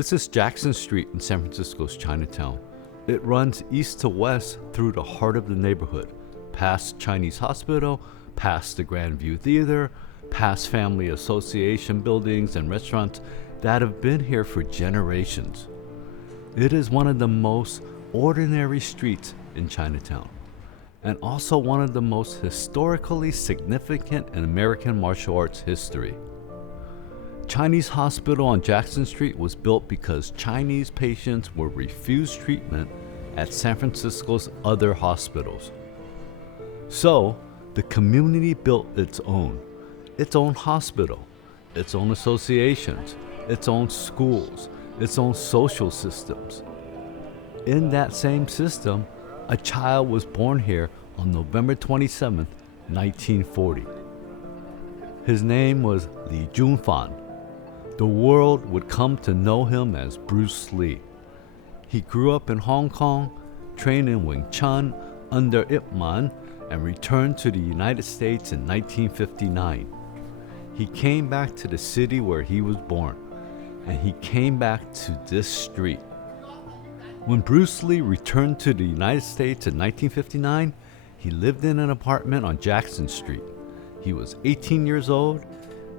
This is Jackson Street in San Francisco's Chinatown. It runs east to west through the heart of the neighborhood, past Chinese Hospital, past the Grand View Theater, past family association buildings and restaurants that have been here for generations. It is one of the most ordinary streets in Chinatown, and also one of the most historically significant in American martial arts history. Chinese Hospital on Jackson Street was built because Chinese patients were refused treatment at San Francisco's other hospitals. So, the community built its own hospital, its own associations, its own schools, its own social systems. In that same system, a child was born here on November 27, 1940. His name was Li Junfan. The world would come to know him as Bruce Lee. He grew up in Hong Kong, trained in Wing Chun under Ip Man, and returned to the United States in 1959. He came back to the city where he was born, and he came back to this street. When Bruce Lee returned to the United States in 1959, he lived in an apartment on Jackson Street. He was 18 years old.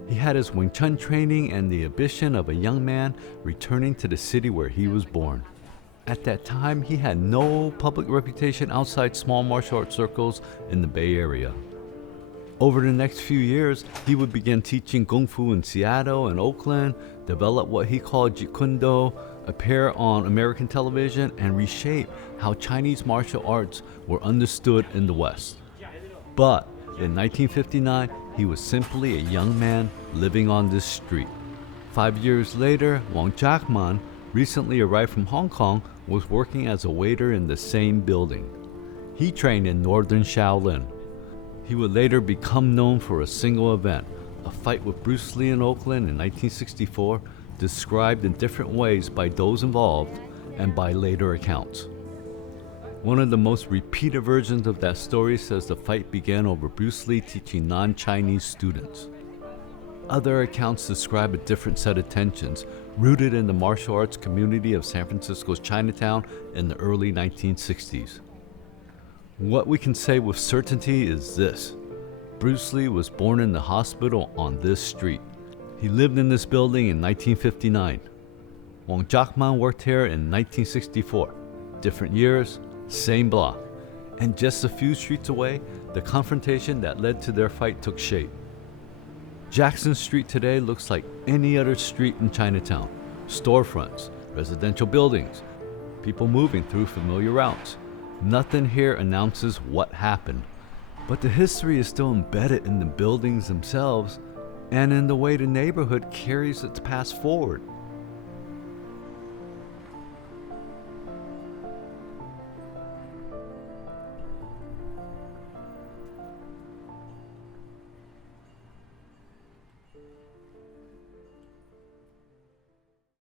He had his Wing Chun training and the ambition of a young man returning to the city where he was born. At that time, he had no public reputation outside small martial arts circles in the Bay Area. Over the next few years, he would begin teaching Kung Fu in Seattle and Oakland, develop what he called Jeet Kune Do, appear on American television, and reshape how Chinese martial arts were understood in the West. But in 1959, he was simply a young man living on this street. 5 years later, Wong Jack Man, recently arrived from Hong Kong, was working as a waiter in the same building. He trained in Northern Shaolin. He would later become known for a single event, a fight with Bruce Lee in Oakland in 1964, described in different ways by those involved and by later accounts. One of the most repeated versions of that story says the fight began over Bruce Lee teaching non-Chinese students. Other accounts describe a different set of tensions rooted in the martial arts community of San Francisco's Chinatown in the early 1960s. What we can say with certainty is this: Bruce Lee was born in the hospital on this street. He lived in this building in 1959. Wong Jack Man worked here in 1964. Different years, same block. And just a few streets away, the confrontation that led to their fight took shape. Jackson Street today looks like any other street in Chinatown. Storefronts, residential buildings, people moving through familiar routes. Nothing here announces what happened, but the history is still embedded in the buildings themselves and in the way the neighborhood carries its past forward.